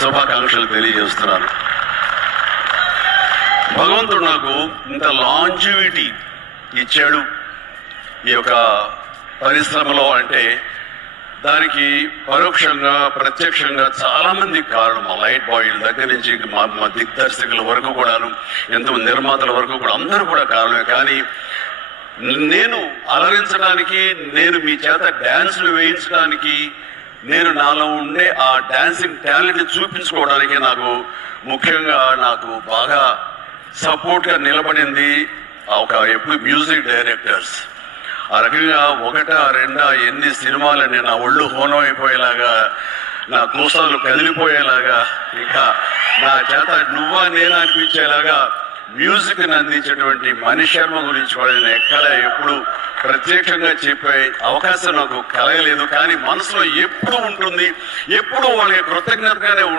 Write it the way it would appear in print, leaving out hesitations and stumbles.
శుభాకాంక్షలు తెలియజేస్తున్నాను. భగవంతుడు నాకు ఇంత లాంజివిటీ ఇచ్చాడు ఈ యొక్క పరిశ్రమలో అంటే దానికి పరోక్షంగా ప్రత్యక్షంగా చాలా మంది కారణం. మా లైట్ బాయ్ల దగ్గర నుంచి మా దిగ్దర్శకుల వరకు కూడాను, ఎంతో నిర్మాతల వరకు కూడా అందరూ కూడా కారణమే. కానీ నేను అలరించడానికి, నేను మీ చేత డ్యాన్సులు వేయించడానికి, నేను నాలో ఉండే ఆ డాన్సింగ్ టాలెంట్ చూపించుకోవడానికి ముఖ్యంగా నాకు బాగా సపోర్ట్గా నిలబడింది ఎప్పుడు మ్యూజిక్ డైరెక్టర్స్. ఆ రకంగా ఒకటా రెండా ఎన్ని సినిమాలని నా ఒళ్ళు హోనం అయిపోయేలాగా, నా కోసాలు కదిలిపోయేలాగా, ఇంకా నా చేత నువ్వా నేనా అనిపించేలాగా మ్యూజిక్ని అందించేటువంటి మణి శర్మ గురించి కూడా నేను ఎప్పుడు ప్రత్యక్షంగా చెప్పే అవకాశం నాకు కలగలేదు. కానీ మనసులో ఎప్పుడు ఉంటుంది, ఎప్పుడు వాళ్ళకి కృతజ్ఞతగానే